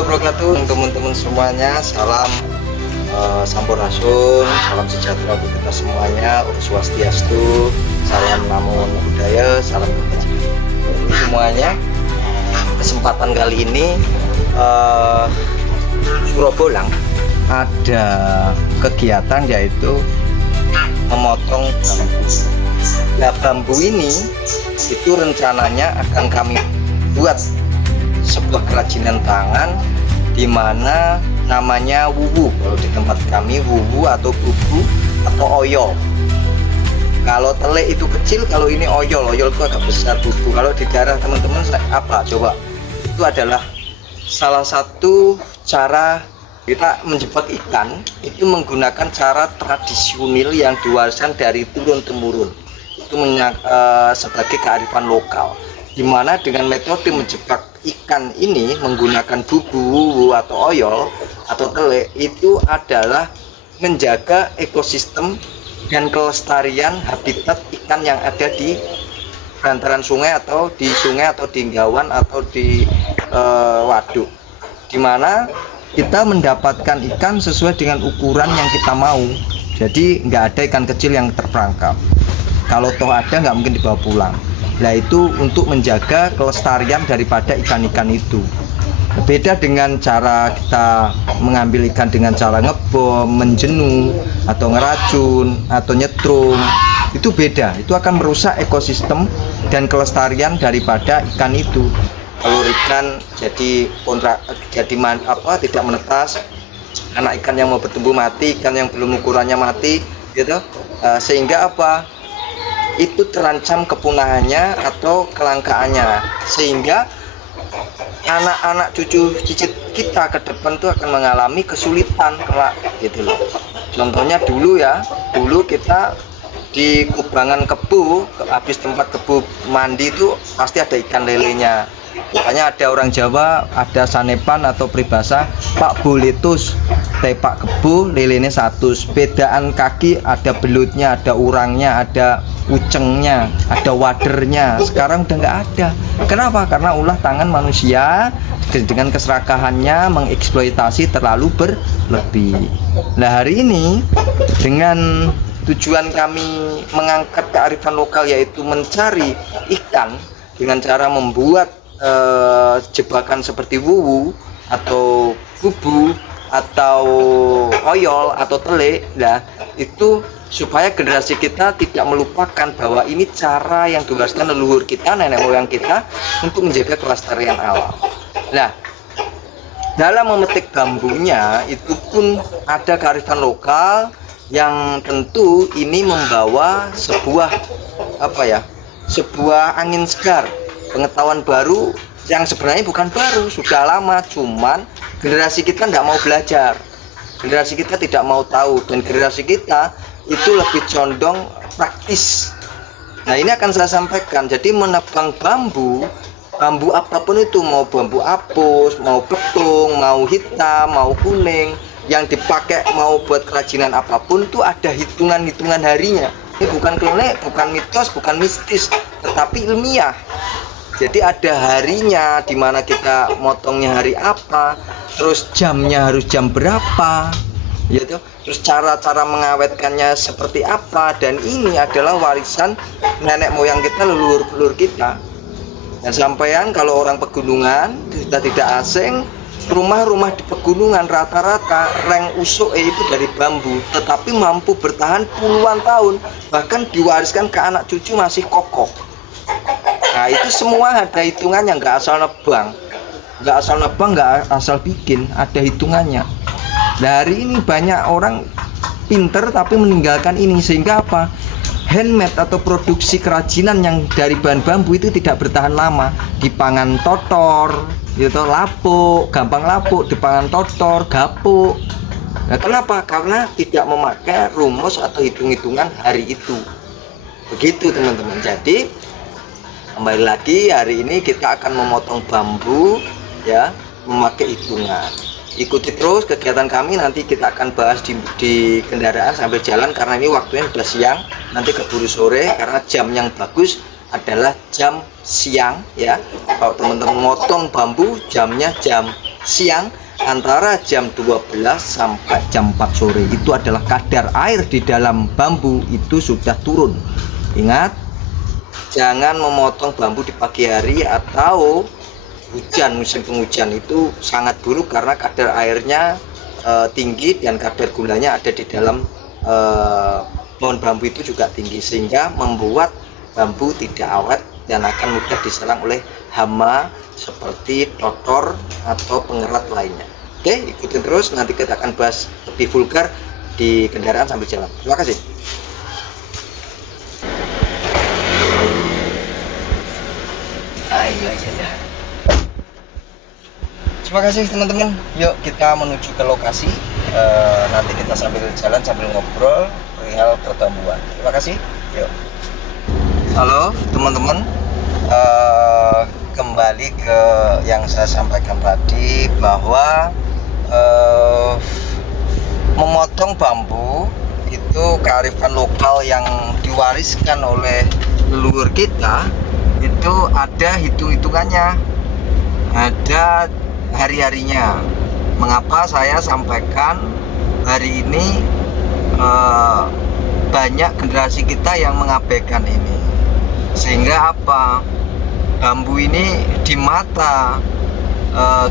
wabarakatuh teman-teman semuanya. Salam Sampurasun, salam sejahtera untuk kita semuanya. Om Swastiastu, salam Namo Buddhaya, salam kebajikan semuanya. Kesempatan kali ini Surobolang ada kegiatan yaitu memotong bambu. Nah, bambu ini itu rencananya akan kami buat sebuah kerajinan tangan di mana namanya wuwu. Kalau di tempat kami wuwu atau bubu atau oyol. Kalau tele itu kecil, kalau ini oyol. Oyol itu agak besar, bubu. Kalau di daerah teman-teman apa? Coba. Itu adalah salah satu cara kita menjebak ikan itu menggunakan cara tradisional yang diwariskan dari turun temurun. Itu sebagai kearifan lokal, dimana dengan metode menjebak ikan ini menggunakan bubu atau oyol atau tele itu adalah menjaga ekosistem dan kelestarian habitat ikan yang ada di bantaran sungai atau di gawan atau di waduk, dimana kita mendapatkan ikan sesuai dengan ukuran yang kita mau. Jadi nggak ada ikan kecil yang terperangkap. Kalau toh ada, nggak mungkin dibawa pulang. Nah, itu untuk menjaga kelestarian daripada ikan-ikan itu. Beda dengan cara kita mengambil ikan dengan cara ngebom, menjenuh, atau ngeracun, atau nyetrum. Itu beda. Itu akan merusak ekosistem dan kelestarian daripada ikan itu. Kalau ikan jadi tidak menetas, anak ikan yang mau bertumbuh mati, ikan yang belum ukurannya mati, gitu. Sehingga apa? Itu terancam kepunahannya atau kelangkaannya, sehingga anak-anak cucu cicit kita ke depan tuh akan mengalami kesulitan kelak, gitu loh. Contohnya dulu kita di kubangan kebu, habis tempat kebu mandi itu pasti ada ikan lelenya. Makanya ada orang Jawa, ada sanepan atau peribahasa, Pak Boletus tepak kebu lelene 100. Bedaan kaki ada belutnya, ada urangnya, ada ucengnya, ada wadernya. Sekarang udah nggak ada. Kenapa? Karena ulah tangan manusia dengan keserakahannya mengeksploitasi terlalu berlebih. Nah, hari ini dengan tujuan kami mengangkat kearifan lokal yaitu mencari ikan dengan cara membuat jebakan seperti wuwu atau bubu atau oyol atau tele. Nah, itu supaya generasi kita tidak melupakan bahwa ini cara yang diwariskan leluhur kita, nenek moyang kita untuk menjaga kelestarian alam. Nah, dalam memetik bambunya itu pun ada kearifan lokal yang tentu ini membawa sebuah angin segar, pengetahuan baru yang sebenarnya bukan baru, sudah lama, cuman generasi kita tidak mau belajar, generasi kita tidak mau tahu, dan generasi kita itu lebih condong praktis. Nah, ini akan saya sampaikan. Jadi menebang bambu apapun itu, mau bambu apus, mau betung, mau hitam, mau kuning, yang dipakai mau buat kerajinan apapun itu ada hitungan harinya. Ini bukan klinik, bukan mitos, bukan mistis, tetapi ilmiah. Jadi ada harinya, dimana kita motongnya hari apa, terus jamnya harus jam berapa, gitu. Terus cara mengawetkannya seperti apa, dan ini adalah warisan nenek moyang kita, leluhur kita. Dan sampean kalau orang pegunungan, kita tidak asing, rumah-rumah di pegunungan rata-rata reng usuk itu dari bambu, tetapi mampu bertahan puluhan tahun, bahkan diwariskan ke anak cucu masih kokoh. Nah, itu semua ada hitungannya, nggak asal nebang, nggak asal bikin, ada hitungannya. Dari ini banyak orang pinter tapi meninggalkan ini, sehingga apa? Handmade atau produksi kerajinan yang dari bahan bambu itu tidak bertahan lama. Dipangan totor, gitu, lapuk, gampang lapuk, dipangan totor, gapuk. Nah, kenapa? Karena tidak memakai rumus atau hitung-hitungan hari itu. Begitu teman-teman. Jadi kembali lagi, hari ini kita akan memotong bambu ya, memakai hitungan. Ikuti terus kegiatan kami, nanti kita akan bahas di kendaraan sambil jalan, karena ini waktunya sudah siang, nanti keburu sore, karena jam yang bagus adalah jam siang ya. Kalau teman-teman motong bambu jamnya jam siang antara jam 12 sampai jam 4 sore itu adalah kadar air di dalam bambu itu sudah turun. Ingat, jangan memotong bambu di pagi hari atau hujan, musim penghujan itu sangat buruk karena kadar airnya tinggi dan kadar gulanya ada di dalam pohon bambu itu juga tinggi, sehingga membuat bambu tidak awet dan akan mudah diserang oleh hama seperti totor atau pengerat lainnya. Oke, ikutin terus, nanti kita akan bahas lebih vulgar di kendaraan sambil jalan. Terima kasih. Iya. Terima kasih teman-teman. Yuk kita menuju ke lokasi. Nanti kita sambil jalan sambil ngobrol perihal pertambuhan. Terima kasih. Yuk. Halo teman-teman. Kembali ke yang saya sampaikan tadi bahwa memotong bambu itu kearifan lokal yang diwariskan oleh leluhur kita. Itu ada hitung-hitungannya, ada hari-harinya. Mengapa saya sampaikan hari ini banyak generasi kita yang mengabaikan ini, sehingga apa, bambu ini di mata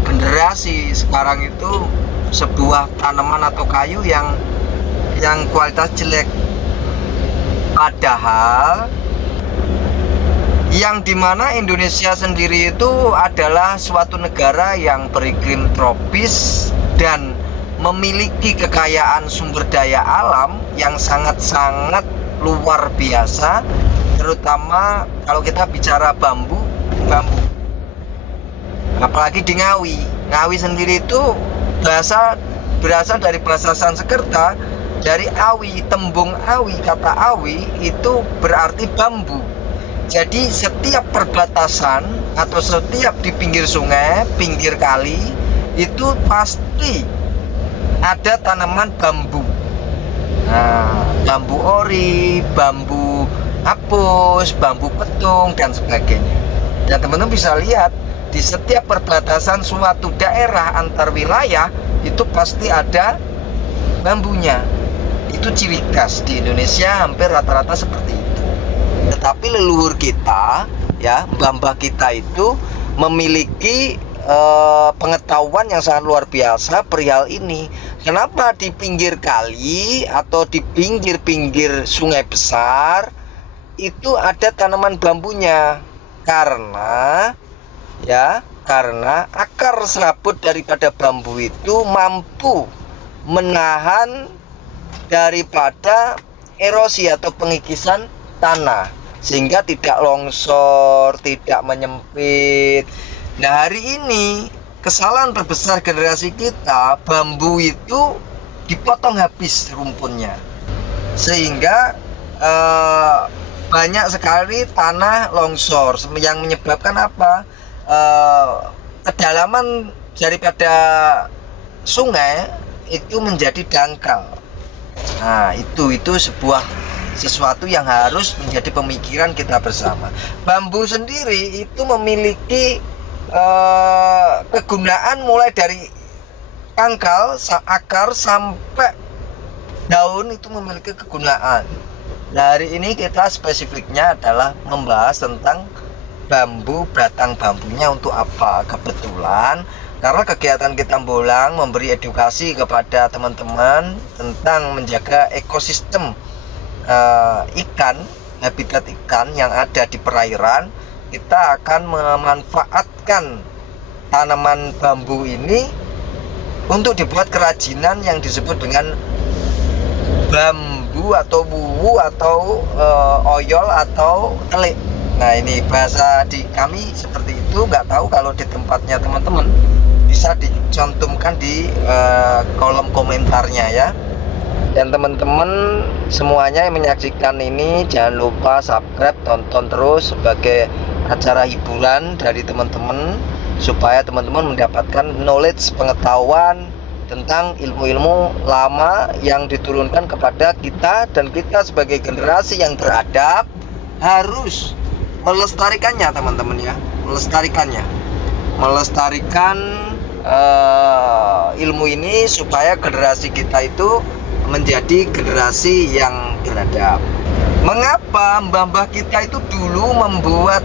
generasi sekarang itu sebuah tanaman atau kayu yang kualitas jelek, padahal yang dimana Indonesia sendiri itu adalah suatu negara yang beriklim tropis dan memiliki kekayaan sumber daya alam yang sangat-sangat luar biasa, terutama kalau kita bicara bambu. Apalagi di Ngawi sendiri itu berasal dari bahasa Sanskerta, dari awi, tembung awi, kata awi itu berarti bambu. Jadi setiap perbatasan atau setiap di pinggir sungai, pinggir kali itu pasti ada tanaman bambu. Nah, bambu ori, bambu apus, bambu petung dan sebagainya. Dan teman-teman bisa lihat di setiap perbatasan suatu daerah antar wilayah itu pasti ada bambunya. Itu ciri khas di Indonesia, hampir rata-rata seperti itu. Tetapi leluhur kita, ya, mbah-mbah kita itu memiliki pengetahuan yang sangat luar biasa perihal ini. Kenapa di pinggir kali atau di pinggir-pinggir sungai besar itu ada tanaman bambunya? Karena akar serabut daripada bambu itu mampu menahan daripada erosi atau pengikisan tanah, sehingga tidak longsor, tidak menyempit. Nah, hari ini kesalahan terbesar generasi kita, bambu itu dipotong habis rumputnya, sehingga banyak sekali tanah longsor yang menyebabkan apa? Kedalaman daripada sungai itu menjadi dangkal. Nah, itu sesuatu yang harus menjadi pemikiran kita bersama. Bambu sendiri itu memiliki kegunaan mulai dari pangkal, akar sampai daun itu memiliki kegunaan. Nah, hari ini kita spesifiknya adalah membahas tentang bambu, batang bambunya untuk apa. Kebetulan karena kegiatan kita Bolang memberi edukasi kepada teman-teman tentang menjaga ekosistem ikan, habitat ikan yang ada di perairan, kita akan memanfaatkan tanaman bambu ini untuk dibuat kerajinan yang disebut dengan bambu atau wuwu atau oyol atau telik. Nah, ini bahasa di kami seperti itu. Nggak tahu kalau di tempatnya teman-teman, bisa dicantumkan di kolom komentarnya ya. Dan teman-teman semuanya yang menyaksikan ini jangan lupa subscribe, tonton terus sebagai acara hiburan dari teman-teman, supaya teman-teman mendapatkan knowledge, pengetahuan tentang ilmu-ilmu lama yang diturunkan kepada kita, dan kita sebagai generasi yang beradab harus melestarikannya teman-teman ya, melestarikan ilmu ini supaya generasi kita itu menjadi generasi yang beradab. Mengapa mbah-mbah kita itu dulu membuat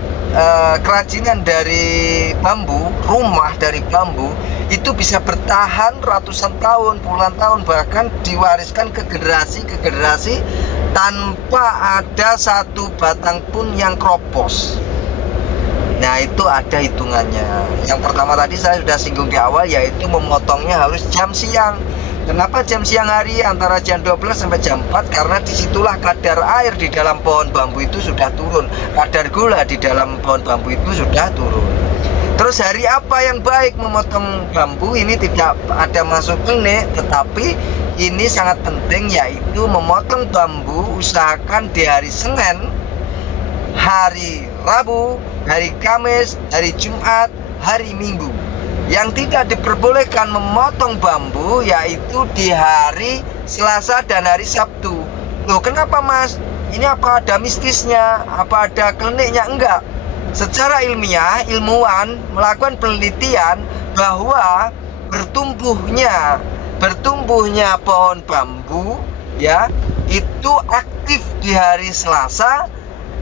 kerajinan dari bambu, rumah dari bambu itu bisa bertahan ratusan tahun, puluhan tahun, bahkan diwariskan ke generasi tanpa ada satu batang pun yang kropos. Nah, itu ada hitungannya. Yang pertama tadi saya sudah singgung di awal, yaitu memotongnya harus jam siang. Kenapa jam siang hari antara jam 12 sampai jam 4? Karena disitulah kadar air di dalam pohon bambu itu sudah turun, kadar gula di dalam pohon bambu itu sudah turun. Terus hari apa yang baik memotong bambu? Ini tidak ada masuk klinik, tetapi ini sangat penting, yaitu memotong bambu usahakan di hari Senin, hari Rabu, hari Kamis, hari Jumat, hari Minggu. Yang tidak diperbolehkan memotong bambu yaitu di hari Selasa dan hari Sabtu. Loh, kenapa Mas? Ini apa ada mistisnya? Apa ada kliniknya? Enggak. Secara ilmiah, ilmuwan melakukan penelitian bahwa bertumbuhnya pohon bambu ya itu aktif di hari Selasa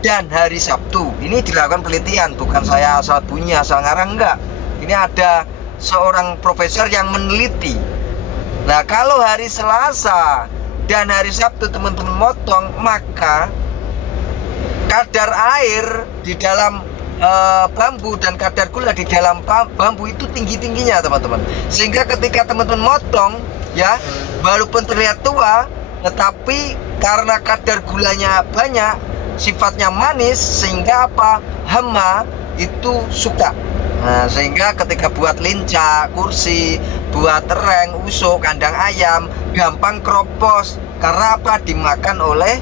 dan hari Sabtu. Ini dilakukan penelitian, bukan saya asal bunyi asal ngarang, enggak. Ini ada seorang profesor yang meneliti. Nah, kalau hari Selasa dan hari Sabtu teman-teman motong, maka kadar air di dalam bambu dan kadar gula di dalam bambu itu tinggi-tingginya, teman-teman. Sehingga ketika teman-teman motong ya, walaupun terlihat tua, tetapi karena kadar gulanya banyak, sifatnya manis, sehingga apa? Hama itu suka. Nah, sehingga ketika buat linca, kursi, buat tereng, usuk, kandang ayam, gampang kropos. Karena apa? Dimakan oleh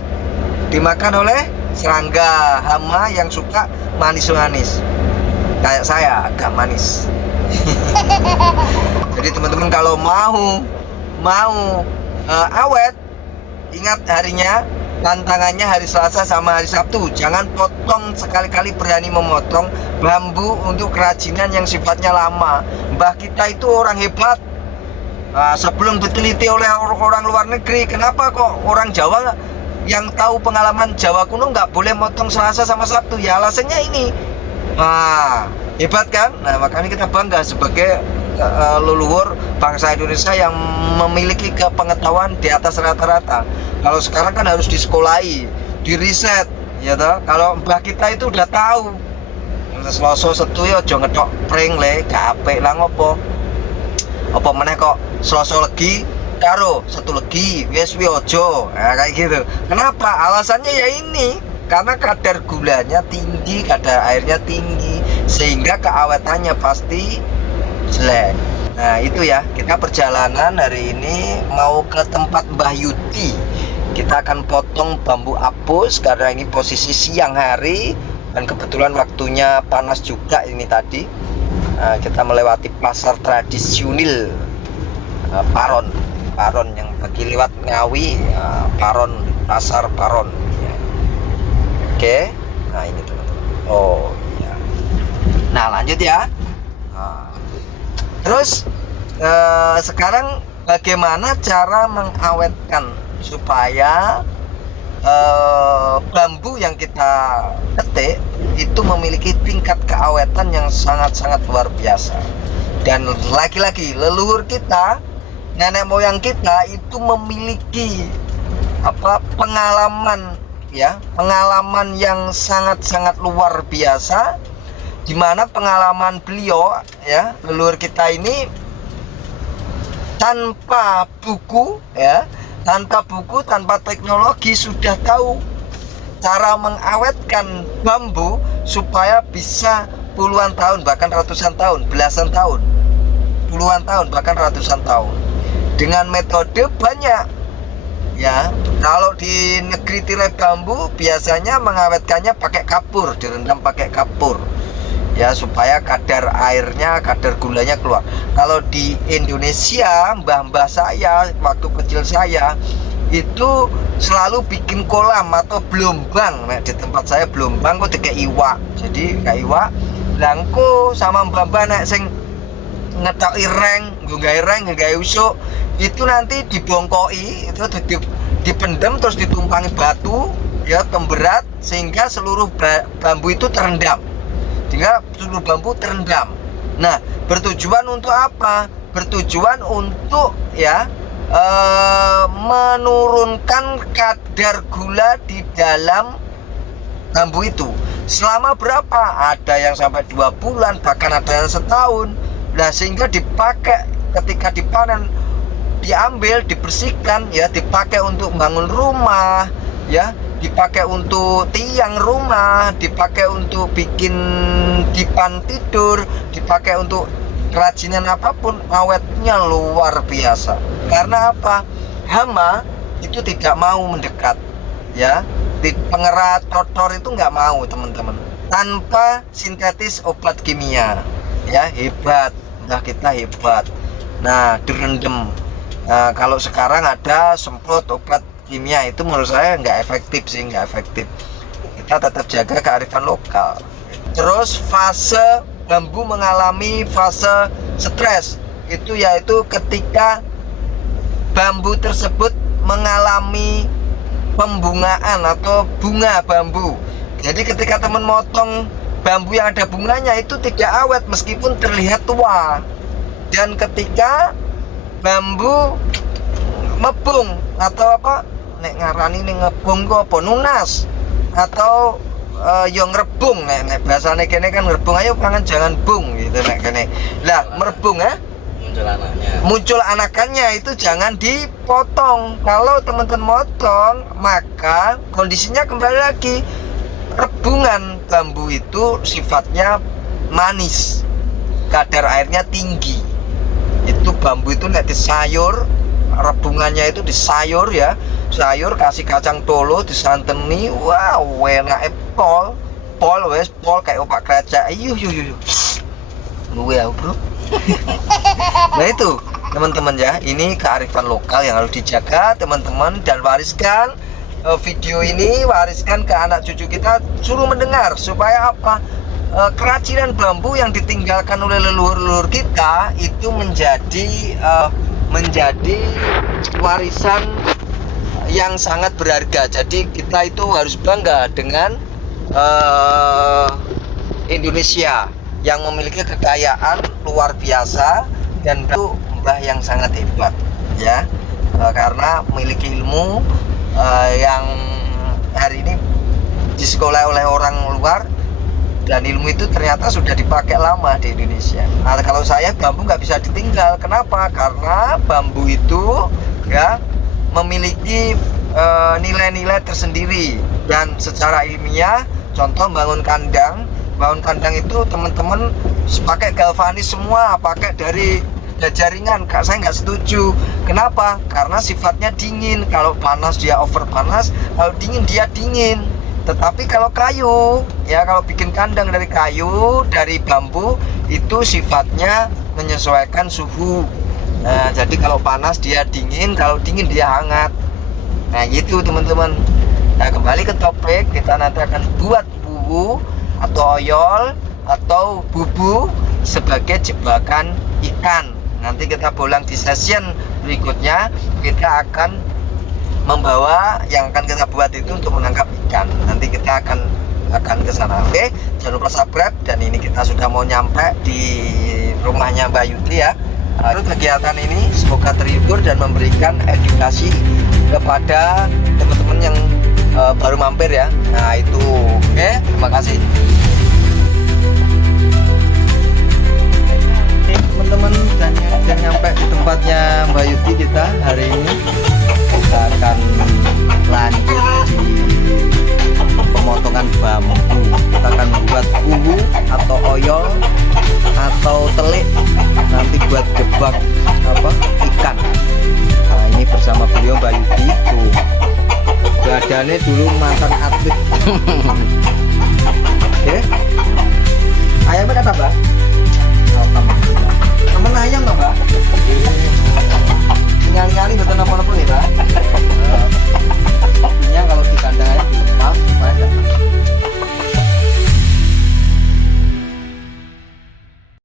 serangga, hama yang suka manis-manis. Kayak saya, agak manis. Jadi teman-teman kalau mau awet, ingat harinya, tantangannya hari Selasa sama hari Sabtu. Jangan potong sekali-kali, berani memotong bambu untuk kerajinan yang sifatnya lama. Mbah kita itu orang hebat. Sebelum diteliti oleh orang luar negeri, kenapa kok orang Jawa yang tahu pengalaman Jawa kuno nggak boleh motong Selasa sama Sabtu? Ya alasannya ini. Hebat kan? Nah, makanya kita bangga sebagai leluhur bangsa Indonesia yang memiliki kepengetahuan di atas rata-rata. Kalau sekarang kan harus disekolahi, diriset, ya toh. Kalau mbah kita itu udah tahu. Selasa Setu ya aja ngethok pring le, gak apik lah ngopo. Apa meneh kok Selasa Legi karo Setu Legi, wis aja. Nah, kayak gitu. Kenapa? Alasannya ya ini. Karena kadar gulanya tinggi, kadar airnya tinggi, sehingga keawetannya pasti jelek. Nah, itu ya, kita perjalanan hari ini mau ke tempat Mbah Yuti. Kita akan potong bambu apus karena ini posisi siang hari dan kebetulan waktunya panas juga ini tadi. Kita melewati pasar tradisional Paron yang bagi lewat Ngawi, Paron, pasar Paron ya. Oke, nah ini teman-teman. Oh iya. Nah, lanjut ya. Terus sekarang bagaimana cara mengawetkan supaya bambu yang kita petik itu memiliki tingkat keawetan yang sangat-sangat luar biasa. Dan lagi-lagi leluhur kita, nenek moyang kita itu memiliki pengalaman yang sangat-sangat luar biasa, di mana pengalaman beliau ya, leluhur kita ini tanpa buku, tanpa teknologi sudah tahu cara mengawetkan bambu supaya bisa puluhan tahun, bahkan ratusan tahun, belasan tahun, puluhan tahun, bahkan ratusan tahun, dengan metode banyak ya. Kalau di negeri tirai bambu biasanya mengawetkannya pakai kapur, direndam pakai kapur ya, supaya kadar airnya, kadar gulanya keluar. Kalau di Indonesia, mbah-mbah saya waktu kecil saya itu selalu bikin kolam atau belombang. Nah, di tempat saya belombang kok kayak iwak. Jadi kayak iwak langko sama mbah-mbah nek sing ngetoki reng, nggawe usuk, itu nanti dibongkoi, itu dipendem terus ditumpangi batu ya pemberat sehingga seluruh bambu itu terendam. Sehingga seluruh bambu terendam. Nah, bertujuan untuk apa? Bertujuan untuk ya menurunkan kadar gula di dalam bambu itu. Selama berapa? Ada yang sampai 2 bulan, bahkan ada yang setahun. Nah, sehingga dipakai ketika dipanen, diambil, dibersihkan ya, dipakai untuk bangun rumah ya, dipakai untuk tiang rumah, dipakai untuk bikin dipan tidur, dipakai untuk kerajinan apapun, awetnya luar biasa. Karena apa? Hama itu tidak mau mendekat ya. Di pengerat kotor itu nggak mau teman-teman, tanpa sintetis obat kimia ya. Hebat, nah kita hebat. Nah, direndam. Nah, kalau sekarang ada semprot obat kimia, itu menurut saya nggak efektif sih, nggak efektif. Kita tetap jaga kearifan lokal. Terus fase bambu mengalami fase stres, itu yaitu ketika bambu tersebut mengalami pembungaan atau bunga bambu. Jadi ketika teman motong bambu yang ada bunganya itu tidak awet meskipun terlihat tua. Dan ketika bambu mebung atau apa, nek ngarani ning ngebung kok apa, nunas atau yang ngerebung, nek bahasane kene kan ngerebung, ayo pangan jangan bung gitu nek kene. Lah merebung ya, muncul anakannya itu jangan dipotong. Kalau teman-teman motong, maka kondisinya kembali lagi, rebungan bambu itu sifatnya manis, kadar airnya tinggi. Itu bambu itu nek disayur, rebungannya itu disayur ya, sayur kasih kacang tolo disanteni, wow enak pol kayak opak keracak. Yuh gue ya bro. Nah itu teman-teman ya, ini kearifan lokal yang harus dijaga teman-teman, dan wariskan video ini, wariskan ke anak cucu kita, suruh mendengar supaya apa, kerajinan bambu yang ditinggalkan oleh leluhur-leluhur kita itu menjadi warisan yang sangat berharga. Jadi kita itu harus bangga dengan Indonesia yang memiliki kekayaan luar biasa, dan itu mbah yang sangat hebat ya, karena memiliki ilmu yang hari ini disekolah oleh orang luar, dan ilmu itu ternyata sudah dipakai lama di Indonesia. Nah, kalau saya bambu nggak bisa ditinggal. Kenapa? Karena bambu itu ya memiliki nilai-nilai tersendiri, dan secara ilmiah, contoh bangun kandang itu teman-teman pakai galvanis semua, pakai dari jaringan. Kak, saya nggak setuju. Kenapa? Karena sifatnya dingin. Kalau panas dia over panas, kalau dingin dia dingin. Tetapi kalau kayu ya, kalau bikin kandang dari kayu, dari bambu, itu sifatnya menyesuaikan suhu. Nah, jadi kalau panas dia dingin, kalau dingin dia hangat. Nah gitu teman-teman. Nah, kembali ke topik, kita nanti akan buat bubu atau oyol atau bubu sebagai jebakan ikan. Nanti kita bolang di session berikutnya, kita akan membawa yang akan kita buat itu untuk menangkap ikan. Nanti kita akan ke sana. Oke, jangan lupa subscribe. Dan ini kita sudah mau nyampe di rumahnya Mbak Yuti ya. Lalu kegiatan ini semoga terhibur dan memberikan edukasi kepada teman-teman yang baru mampir ya. Nah itu, oke, terima kasih. Teman-teman, dan nyampe di tempatnya Mbak Yuti kita hari ini. Kita akan lanjut di pemotongan bambu. Kita akan buat bubu atau oyol atau telik, nanti buat jebak ikan. Nah ini bersama beliau Mbak Yuti tuh, badannya dulu mantan atlet.